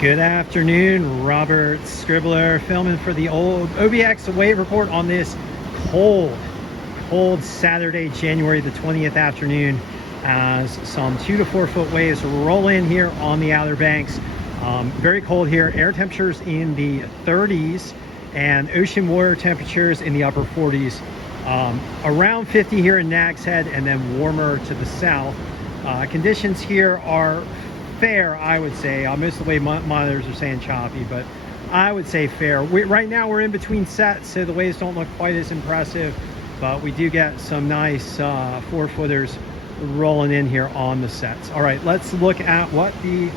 Good afternoon, Robert Scribbler filming for the old OBX wave report on this cold Saturday, January the 20th afternoon, as some 2 to 4 foot waves roll in here on the Outer Banks. Very cold here, air temperatures in the 30s and ocean water temperatures in the upper 40s. Around 50 here in Nags Head, and then warmer to the south. Conditions here are fair, I would say. Most of the wave monitors are saying choppy, but I would say fair. Right now we're in between sets, so the waves don't look quite as impressive, but we do get some nice 4-footers rolling in here on the sets. All right, let's look at what the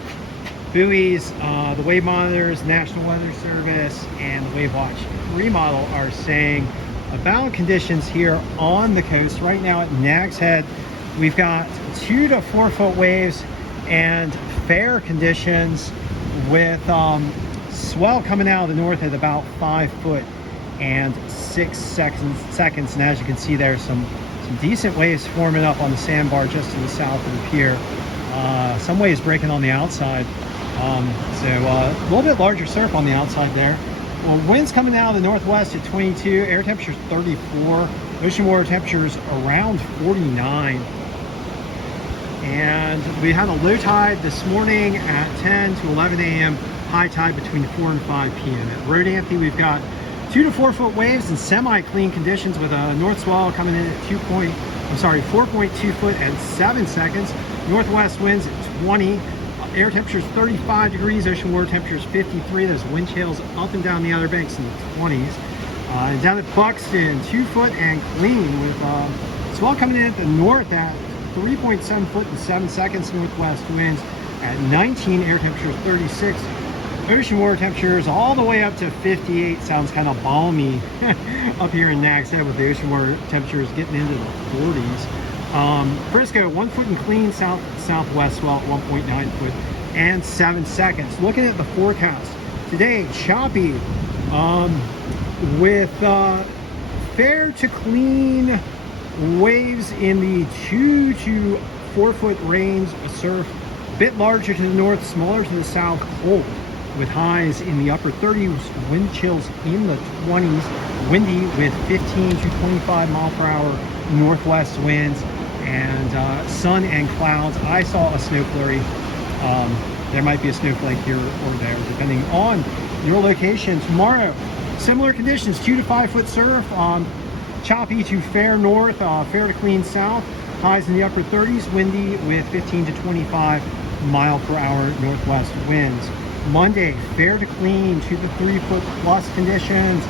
buoys, the wave monitors, National Weather Service, and the Wave Watch 3 model are saying about conditions here on the coast. Right now at Nags Head, we've got 2 to 4 foot waves and fair conditions, with swell coming out of the north at about 5 foot and 6 seconds. And as you can see, there's some decent waves forming up on the sandbar just to the south of the pier. Some waves breaking on the outside. So a little bit larger surf on the outside there. Well, winds coming out of the northwest at 22, air temperatures 34, ocean water temperatures around 49. And we had a low tide this morning at 10 to 11 a.m., high tide between 4 and 5 p.m. At Road Anthony, we've got 2 to 4 foot waves and semi-clean conditions, with a north swell coming in at 4.2 foot and 7 seconds. Northwest winds at 20. Air temperatures 35 degrees, ocean water temperatures 53. There's wind chills up and down the Outer Banks in the 20s. And down at Buxton, 2 foot and clean, with swell coming in at the north at 3.7 foot and 7 seconds. Northwest winds at 19, air temperatures 36. Ocean water temperatures all the way up to 58. Sounds kind of balmy up here in Nags Head, with the ocean water temperatures getting into the 40s. Frisco, 1 foot and clean, southwest swell at 1.9 foot and 7 seconds. Looking at the forecast today, choppy, with fair to clean waves in the 2 to 4 foot range. A surf a bit larger to the north, smaller to the south. Cold, with highs in the upper 30s, wind chills in the 20s. Windy, with 15 to 25 mile per hour northwest winds. And sun and clouds. I saw a snow flurry. There might be a snowflake here or there, depending on your location. Tomorrow, similar conditions, 2 to 5 foot surf. Choppy to fair north, fair to clean south. Highs in the upper 30s, windy with 15 to 25 mile per hour northwest winds. Monday, fair to clean, 2 to 3 foot plus conditions.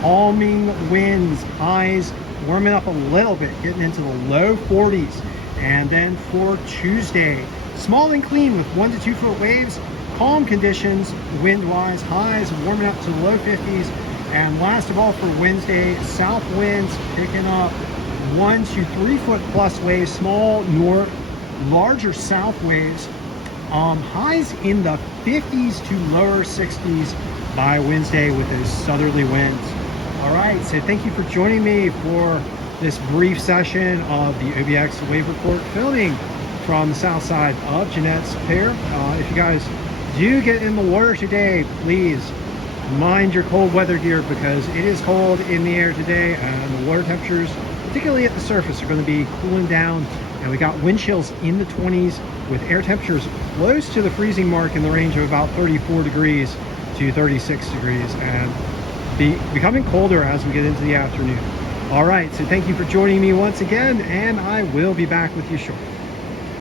Calming winds, highs warming up a little bit, getting into the low 40s. And then for Tuesday, small and clean with 1 to 2 foot waves, calm conditions wind-wise, highs warming up to the low 50s. And last of all, for Wednesday, south winds picking up 1 to 3 foot plus waves, small north, larger south waves. Highs in the 50s to lower 60s by Wednesday, with those southerly winds. All right, so thank you for joining me for this brief session of the OBX Wave Report, filming from the south side of Jeanette's Pier. If you guys do get in the water today, please mind your cold weather gear, because it is cold in the air today, and the water temperatures, particularly at the surface, are going to be cooling down. And we got wind chills in the 20s, with air temperatures close to the freezing mark in the range of about 34 degrees to 36 degrees, and becoming colder as we get into the afternoon. All right, so thank you for joining me once again, and I will be back with you shortly.